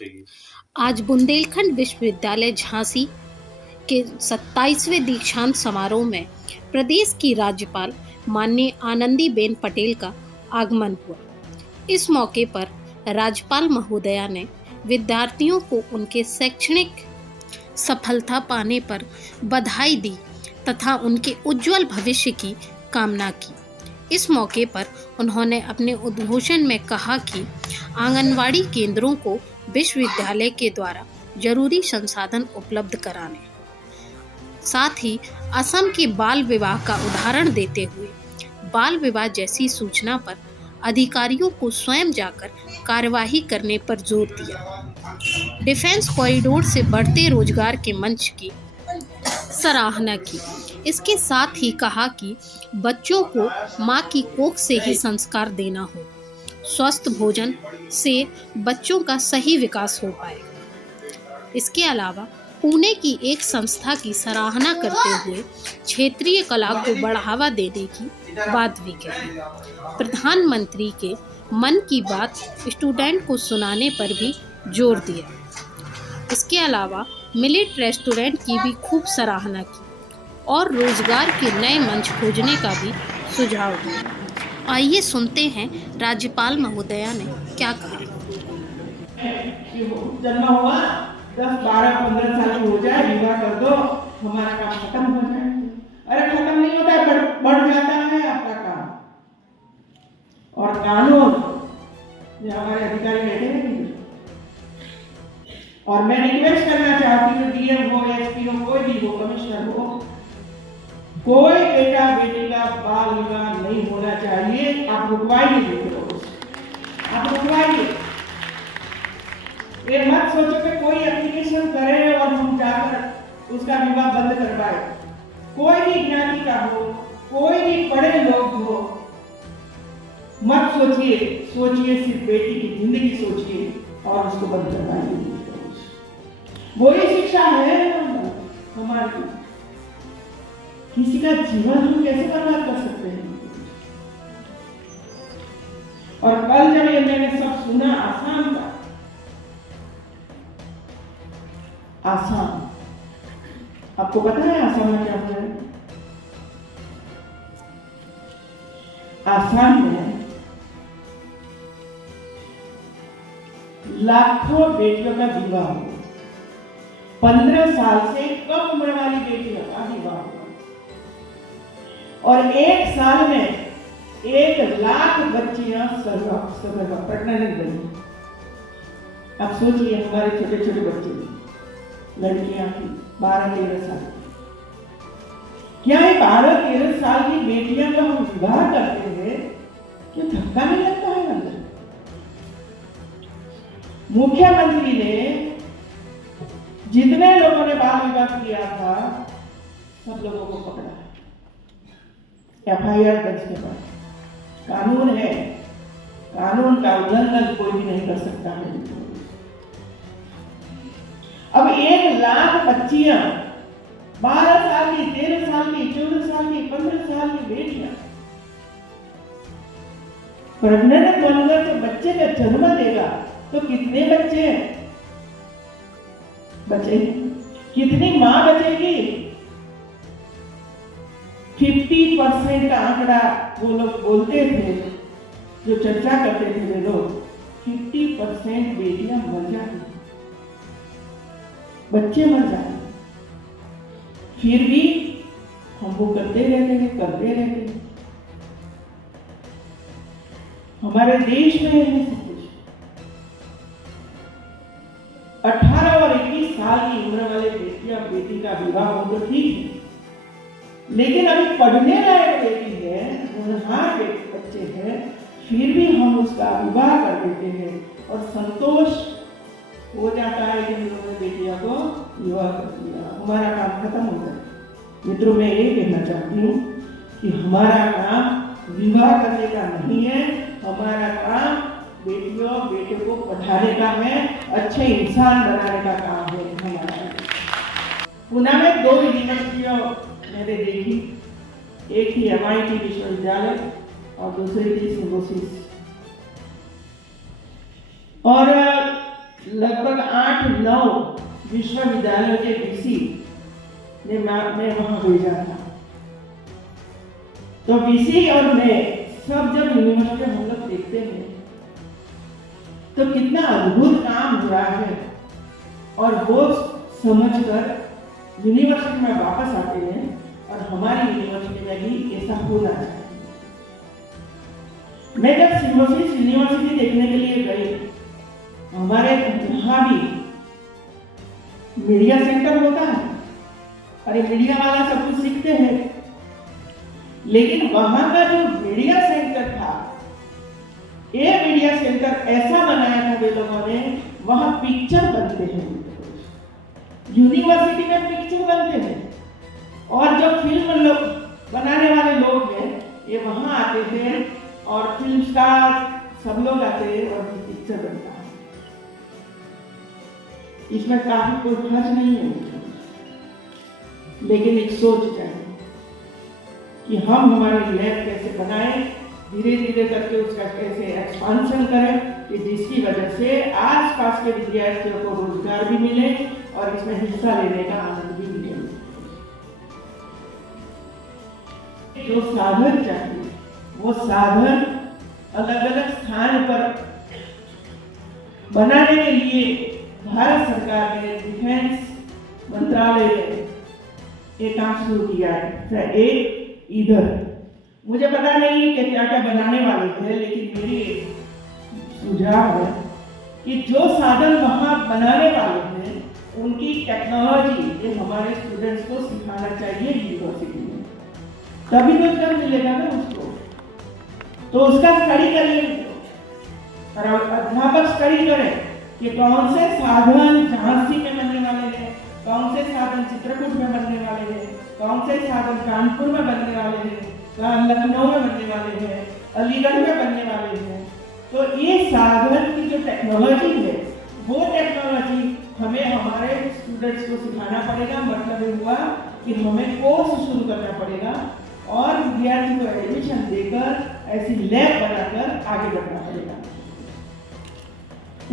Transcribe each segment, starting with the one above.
आज बुंदेलखंड विश्वविद्यालय झांसी के 27वें दीक्षांत समारोह में प्रदेश की राज्यपाल माननीय आनंदीबेन पटेल का आगमन हुआ। इस मौके पर राज्यपाल महोदया ने विद्यार्थियों को उनके शैक्षणिक सफलता पाने पर बधाई दी तथा उनके उज्जवल भविष्य की कामना की। इस मौके पर उन्होंने अपने उद्घोषण में कहा कि आंगनवाड़ी केंद्रों को विश्वविद्यालय के द्वारा जरूरी संसाधन उपलब्ध कराने, साथ ही असम के बाल विवाह का उदाहरण देते हुए बाल विवाह जैसी सूचना पर अधिकारियों को स्वयं जाकर कार्यवाही करने पर जोर दिया। डिफेंस कॉरिडोर से बढ़ते रोजगार के मंच की सराहना की। इसके साथ ही कहा कि बच्चों को मां की कोख से ही संस्कार देना हो। स्वस्थ भोजन से बच्चों का सही विकास हो पाएगा। इसके अलावा पुणे की एक संस्था की सराहना करते हुए क्षेत्रीय कला को बढ़ावा देने की बात भी कही। प्रधानमंत्री के मन की बात स्टूडेंट को सुनाने पर भी जोर दिया। इसके अलावा मिलेट रेस्टोरेंट की भी खूब सराहना की और रोजगार के नए मंच खोजने का भी सुझाव दिया। आइए सुनते हैं राज्यपाल महोदया ने क्या कहा। जन्म हुआ 10, 12, 15 साल की हो जाए, विवाह कर दो, हमारा काम खत्म हो जाए। अरे खत्म नहीं होता है, बढ़ जाता है आपका काम। और कानून ये हमारे अधिकारी बैठे हैं। और मैं रिक्वेस्ट करना चाहती हूँ, डीएम हो, एसपी हो, कोई भी हो, कमिश्नर हो, कोई बेटा बेटी का बाल विवाह नहीं होना चाहिए। आप रुकवाइए, आप रुकवाइए। ये मत सोचो कि कोई एप्लीकेशन करे और हम जाकर उसका विवाह बंद करवाए। कोई भी ज्ञानी का हो, कोई भी पढ़े लोग हो, मत सोचिए, सिर्फ बेटी की जिंदगी सोचिए और उसको बंद करवाइए। वही शिक्षा है हमारी। किसी का जीवन हम कैसे बर्बाद कर सकते हैं? और कल जब ये मैंने सब सुना आसाम का, आसाम, आपको पता है आसाम में क्या हुआ है? आसाम में लाखों बेटियों का विवाह हुआ। 15 साल से कम उम्र वाली बेटियों का विवाह हुआ और 1 साल में 1 लाख बच्चियां प्रेग्नेंट बनी। अब सोचिए, हमारे छोटे छोटे बच्चे, लड़कियां की 12-13 साल, क्या ये 12-13 साल की बेटियां का हम विवाह करते हैं? क्यों धक्का नहीं लगता है अंदर? मुख्यमंत्री ने जितने लोगों ने बाल विवाह किया था, सब लोगों को पकड़ा, FIR दर्ज किया। कानून है, कानून का उल्लंघन कोई भी नहीं कर सकता है। अब 1 लाख बच्चियां, 12 साल की, 13 साल की, 14 साल की, 15 साल की बेटियां प्रेग्नेंट बनकर जो बच्चे का जन्म देगा, तो कितने बच्चे बचेंगे? कितनी मां बचेगी? 50% का आंकड़ा वो लोग बोलते थे, जो चर्चा करते थे वे लोग, 50% बेटियां मर जाती, बच्चे मर जाते। फिर भी हम वो करते रहते हैं। हमारे देश में है सब कुछ। 18 और 21 साल की उम्र वाले बेटी का विवाह हो तो ठीक है, लेकिन अभी पढ़ने लायक बेटी है, होनहार बच्चे हैं, फिर भी हम उसका विवाह कर देते हैं और संतोष हो जाता है कि हम लोगों ने बेटियों को विवाह कर दिया, हमारा काम खत्म हो जाता है। मित्रों, मैं ये कहना चाहती हूँ कि हमारा काम विवाह करने का नहीं है, हमारा काम बेटियों बेटे को पढ़ाने का है, अच्छे इंसान बनाने का काम है हमारा। पुणे में 2 यूनिवर्सिटियों मैंने देखी, एक थी MIT विश्वविद्यालय और दूसरी थी सिम्बोसिस। और लगभग 8-9 विश्वविद्यालयों के वीसी ने मैं वहां भेजा था। तो वीसी और मैं सब जब यूनिवर्सिटी हम लोग देखते हैं तो कितना अद्भुत काम हो रहा है, और वो समझकर यूनिवर्सिटी में वापस आते हैं और हमारी यूनिवर्सिटी में भी ऐसा होना चाहिए। मैं जब सिम्बोसिस यूनिवर्सिटी देखने के लिए गई, हमारे यहाँ भी मीडिया सेंटर होता है, अरे मीडिया वाला सब कुछ सीखते हैं, लेकिन वहां का जो मीडिया सेंटर था, ये मीडिया सेंटर ऐसा बनाया था वे लोगों ने, वहां पिक्चर बनते हैं, यूनिवर्सिटी में पिक्चर बनते हैं, और जो फिल्म लोग बनाने वाले लोग हैं ये वहां आते थे और फिल्म स्टार सब लोग आते हैं और पिक्चर बनता है। इसमें काफी कोई खर्च नहीं है, लेकिन एक सोच चाहिए कि हम हमारी लैब कैसे बनाएं, धीरे धीरे करके उसका कैसे एक्सपांशन करें कि जिसकी वजह से आसपास के विद्यार्थियों को रोजगार भी मिले और इसमें हिस्सा लेने का आनंद भी मिले। जो साधन चाहिए वो साधन अलग अलग स्थान पर बनाने के लिए भारत सरकार ने डिफेंस मंत्रालय ने एक काम शुरू किया है। एक इधर मुझे पता नहीं कि क्या क्या बनाने वाले थे, लेकिन मेरी सुझाव है कि जो साधन वहां बनाने वाले थे उनकी टेक्नोलॉजी ये हमारे स्टूडेंट्स को सिखाना चाहिए यूनिवर्सिटी में, तभी रोजगार मिलेगा ना उसको। तो उसका स्टडी करिए और अध्यापक स्टडी करें कि कौन से साधन झांसी में बनने वाले हैं, कौन से साधन चित्रकूट में बनने वाले हैं, कौन से साधन कानपुर में बनने वाले हैं, लखनऊ में बनने वाले हैं, अलीगढ़ में बनने वाले हैं। तो ये साधन की जो टेक्नोलॉजी है वो टेक्नोलॉजी हमें हमारे स्टूडेंट्स को सिखाना पड़ेगा। मतलब ये हुआ कि हमें कोर्स शुरू करना पड़ेगा और विद्यार्थी को एडमिशन देकर ऐसी लैब बनाकर आगे बढ़ना पड़ेगा।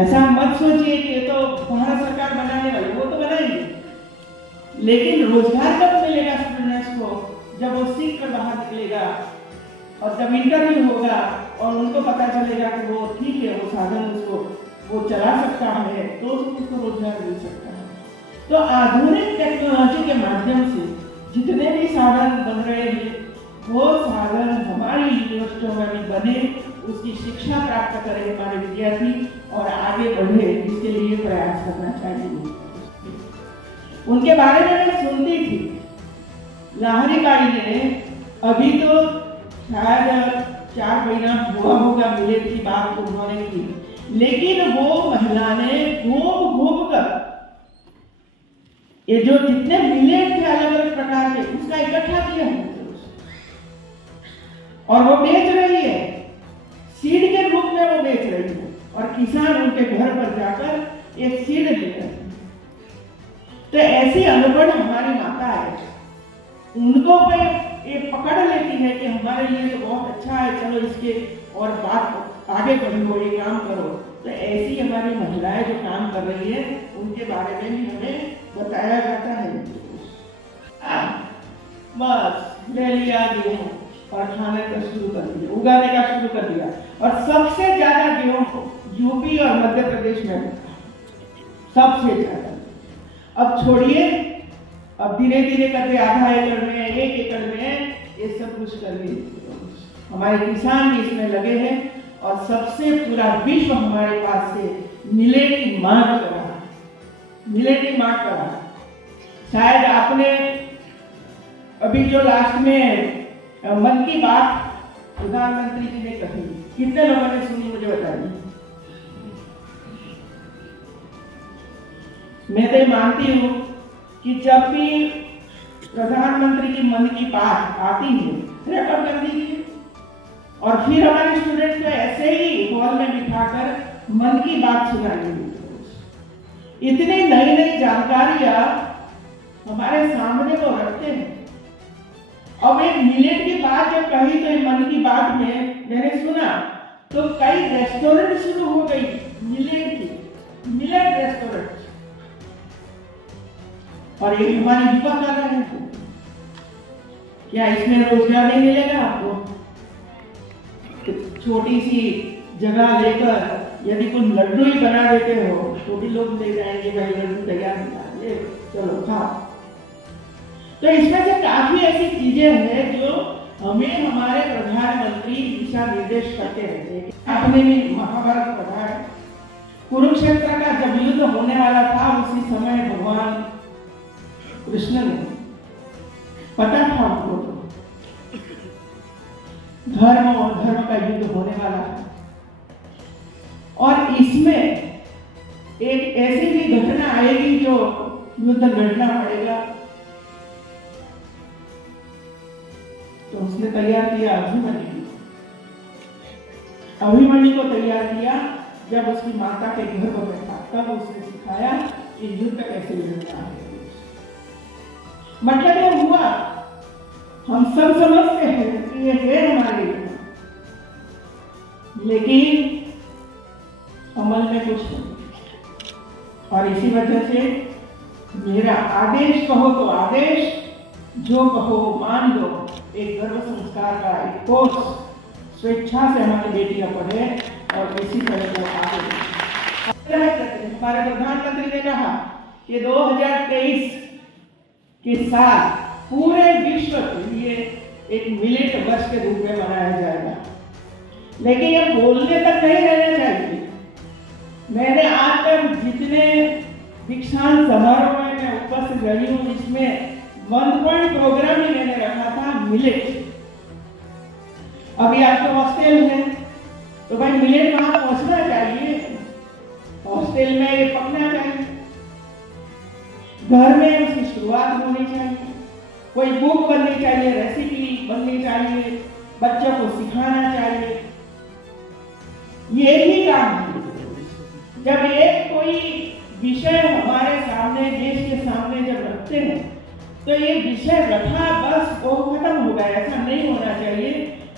ऐसा मत सोचिए कि ये तो भारत सरकार बनाने वाली, वो तो बनाएंगे, लेकिन रोजगार कब मिलेगा स्टूडेंट्स को? जब वो सीख कर बाहर निकलेगा और जब इंटरव्यू होगा और उनको पता चलेगा कि वो ठीक है, वो साधन उसको वो चला सकता है, तो उसको रोजगार मिल सकता है। तो आधुनिक टेक्नोलॉजी के माध्यम से जितने भी साधन बन रहे हैं वो साधन हमारी यूनिवर्सिटियों में भी बने, उसकी शिक्षा प्राप्त करें हमारे विद्यार्थी और आगे बढ़े, इसके लिए प्रयास करना चाहिए। उनके बारे में मैं सुनती थी, लाहरी बाई ने अभी तो शायद 4 महीना हुआ होगा मिले की बात उन्होंने की, लेकिन वो महिला ने घूम घूम कर ये जो जितने मिलेट थे अलग अलग प्रकार के उसका इकट्ठा किया है और वो बेच रही है, सीड के रूप में वो बेच रही है और किसान उनके घर पर जाकर एक सीड लेकर। तो ऐसी अनुभव हमारी माता है, उनको पे ये पकड़ लेती है कि हमारे लिए तो बहुत अच्छा है, चलो इसके और बात आगे बढ़ो, ये काम करो। तो ऐसी हमारी महिलाएं जो काम कर रही है उनके बारे में भी हमें बताया जाता है। बस ले लिया गेहूं और खाने का शुरू कर दिया, उगाने का शुरू कर दिया, और सबसे ज्यादा गेहूं यूपी और मध्य प्रदेश में सबसे ज्यादा। अब छोड़िए, अब धीरे धीरे करके आधा एकड़ में 1 एकड़ में ये सब कुछ करके हमारे किसान भी इसमें लगे हैं और सबसे पूरा विश्व हमारे पास से मिलेट की मांग कर रहा है, मिलेट की मांग कर रहा है। शायद आपने अभी जो लास्ट में मन की बात प्रधानमंत्री जी ने कही, कितने लोगों ने सुनी मुझे बताइए। मैं तो मानती हूँ कि जब भी प्रधानमंत्री की मन की बात आती है रिकॉर्ड कर दीजिए और फिर हमारे स्टूडेंट्स को ऐसे ही हॉल में बिठाकर मन की बात सुनाइए। इतनी नई नई जानकारियां हमारे सामने वो रखते हैं। अब एक मिलेट की बात जब कही तो मन की बात में मैंने सुना तो कई रेस्टोरेंट शुरू हो गई मिलेट की। मिलेट रेस्टोरेंट, और ये हमारे युवा कर रहे हैं। क्या इसमें रोजगार नहीं मिलेगा आपको? छोटी सी जगह लेकर यदि कुछ लड्डू ही बना देते हो तो भी लोग ले जाएंगे, भाई लड्डू तैयार बना ये चलो खाओ। तो इसमें से काफी ऐसी चीजें हैं जो हमें हमारे प्रधानमंत्री दिशा निर्देश करते रहते हैं। आपने भी महाभारत पढ़ा है, कुरुक्षेत्र का जब युद्ध होने वाला था उसी समय भगवान कृष्ण ने, पता था उनको धर्म और धर्म का युद्ध होने वाला है, और इसमें एक ऐसी भी घटना आएगी जो युद्ध लड़ना पड़ेगा। तो उसने तैयार किया अभिमन्यु को तैयार किया। जब उसकी माता के घर पर बैठा तब उसने सिखाया कि युद्ध कैसे लड़ना है। मतलब ये हुआ, हम सब समझते हैं कि ये है हमारे लिए, लेकिन अमल में कुछ नहीं। और इसी वजह से मेरा आदेश कहो तो आदेश, जो कहो मान लो, एक गर्भ संस्कार का एक कोर्स स्वेच्छा से हमारी बेटियां पढ़े और इसी तरह को आगे। हमारे प्रधानमंत्री ने कहा कि 2023 के साल पूरे विश्व के लिए एक मिलेट वर्ष के रूप में मनाया जाएगा, लेकिन ये बोलने तक नहीं रहना चाहिए। मैंने आज तक जितने दीक्षांत समारोह में मैं उपस्थित रही हूँ, इसमें 1 पॉइंट प्रोग्राम ही मैंने रखा था मिलेट। अभी आपके हॉस्टल है तो भाई मिलेट वहां पहुंचना चाहिए, हॉस्टल में ये पकना चाहिए, घर में उसकी शुरुआत होनी चाहिए, कोई बुक बननी चाहिए, रेसिपी बननी चाहिए, बच्चों को सिखाना चाहिए। ये ही काम है। जब एक कोई विषय हमारे सामने, देश के सामने जब रखते हैं, तो ये विषय रखा बस वो खत्म हो गया, ऐसा नहीं होना चाहिए,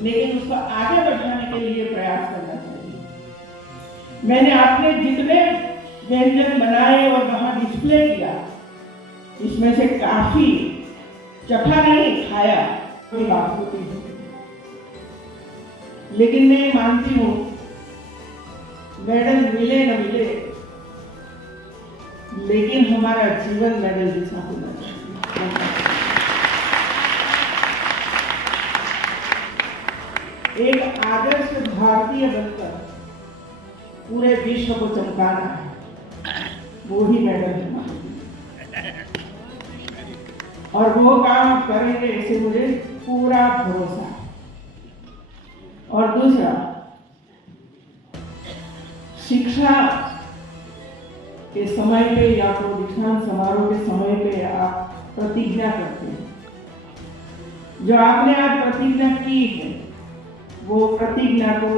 लेकिन उसको आगे बढ़ाने के लिए प्रयास करना चाहिए। मैंने आपने जितने व्यंजन बनाए और वहां डिस्प्ले किया, इसमें से काफी चखा नहीं, खाया कोई बात होती है, लेकिन मैं मानती हूँ मेडल मिले न मिले, लेकिन हमारा जीवन मेडल जैसा होना चाहिए। एक आदर्श भारतीय बनकर पूरे विश्व को चमकाना है, वो ही मेडल है और वो काम करेंगे ऐसे मुझे पूरा भरोसा है। और दूसरा, शिक्षा के समय पे या तो दीक्षांत समारोह के समय पे आप प्रतिज्ञा करते हैं। जो आपने आज प्रतिज्ञा की है, वो प्रतिज्ञा को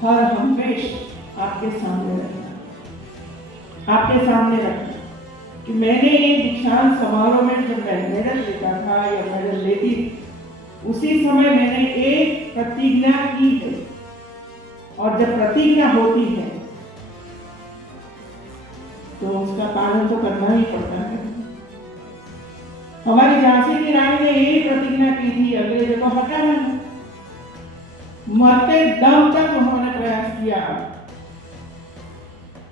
हर हमेशा आपके सामने रखना, आपके सामने रखना कि मैंने ये दीक्षांत समारोह में जब मैं मेडल लेता था या मेडल लेती थी, उसी समय मैंने एक प्रतिज्ञा की है, और जब प्रतिज्ञा होती है तो उसका पालन तो करना ही पड़ता है। हमारी झांसी की रानी ने यही प्रतिज्ञा की थी, अगले जगह हटाना, मरते दम तक उन्होंने प्रयास किया।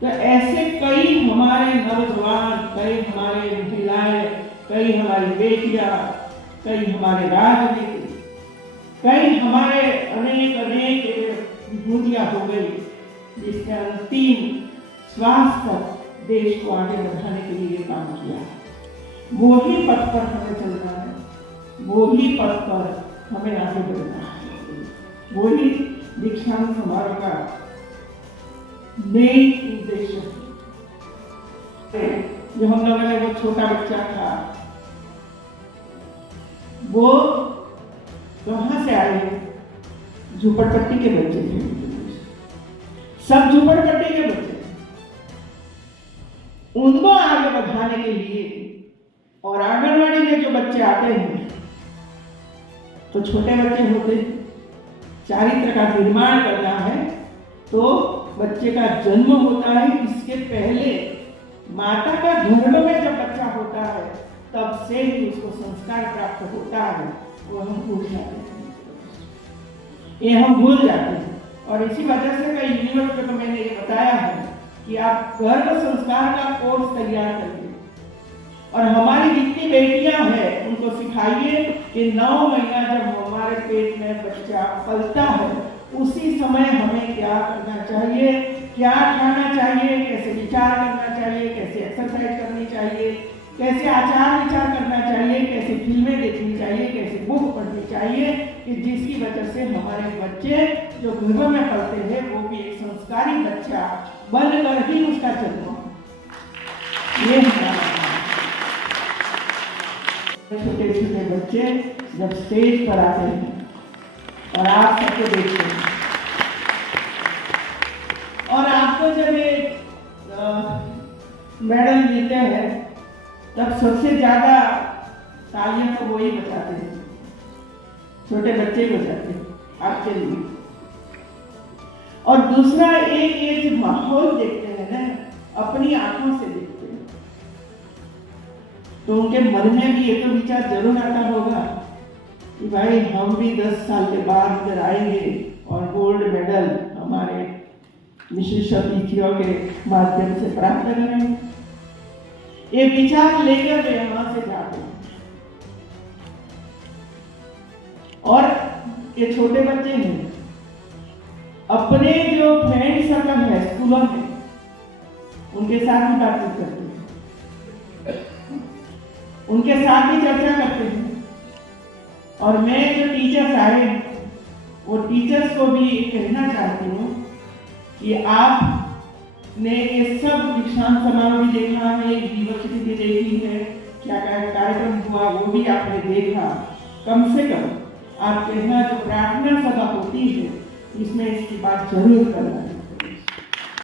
तो ऐसे कई हमारे नौजवान, कई हमारे महिलाएं, कई हमारी बेटियां, कई हमारे राजनीतिक, कई हमारे अनेक विभूतियां हो गई, जिसके अंतिम श्वास तक देश को आगे बढ़ाने के लिए काम किया। वो ही पथ पर हमें चलना है, वो ही पथ पर हमें आगे बढ़ना है, वो ही दीक्षांत समारोह का मेन उद्देश्य है। जो हम लोगों ने वो छोटा बच्चा था, वो कहाँ से आए? झूपड़पट्टी के बच्चे थे, सब झूपड़पट्टी के बच्चे। उनको आगे बढ़ाने के लिए, और आंगनवाड़ी में जो बच्चे आते हैं तो छोटे बच्चे होते, चारित्र का निर्माण करना है तो बच्चे का जन्म होता है इसके पहले माता का गर्भ में जब बच्चा होता है तब से ही उसको संस्कार प्राप्त होता है, वो हम भूल जाते हैं, ये हम भूल जाते हैं। और इसी वजह से कई यूनिवर्सिटी को मैंने ये बताया है कि आप गर्भ संस्कार का कोर्स तैयार करिए और हमारी जितनी बेटियां हैं उनको सिखाइए कि 9 महीना जब हमारे पेट में बच्चा पलता है उसी समय हमें क्या करना चाहिए, क्या खाना चाहिए, कैसे विचार करना चाहिए, कैसे एक्सरसाइज करनी चाहिए, कैसे आचार विचार करना चाहिए, कैसे फिल्में देखनी चाहिए, कैसे बुक पढ़नी चाहिए, कि जिसकी वजह से हमारे बच्चे जो गर्भ में पलते हैं वो भी एक संस्कारी बच्चा बनकर ही उसका जन्म हो। ये छोटे छोटे बच्चे जब स्टेज पर आते हैं और आप सबको देखते हैं और आपको जब एक मेडल मिलते हैं तब सबसे ज्यादा तालियां तो वही बजाते हैं, छोटे बच्चे बजाते हैं आपके लिए। और दूसरा एक ये जो माहौल देखते हैं ना, अपनी आंखों से देखते हैं, तो उनके मन में भी ये तो विचार जरूर आता होगा कि भाई हम भी 10 साल के बाद इधर आएंगे और गोल्ड मेडल हमारे विशेष अतिथियों के माध्यम से प्राप्त करेंगे। ये विचार लेकर वे यहां से जाते हैं और ये छोटे बच्चे हैं अपने जो फ्रेंड सर्कल है स्कूलों में उनके साथ भी बातचीत करते हैं, उनके साथ भी चर्चा करते हैं। और मैं जो टीचर्स आए वो टीचर्स को भी कहना चाहती हूँ कि आपने ये सब दीक्षांत समारोह भी देखा है, यूनिवर्सिटी भी देखी है, क्या क्या कार्यक्रम हुआ वो भी आपने देखा। कम से कम आपके यहाँ जो प्रार्थना सभा होती है इसमें इसकी बात जरूर करना चाहिए।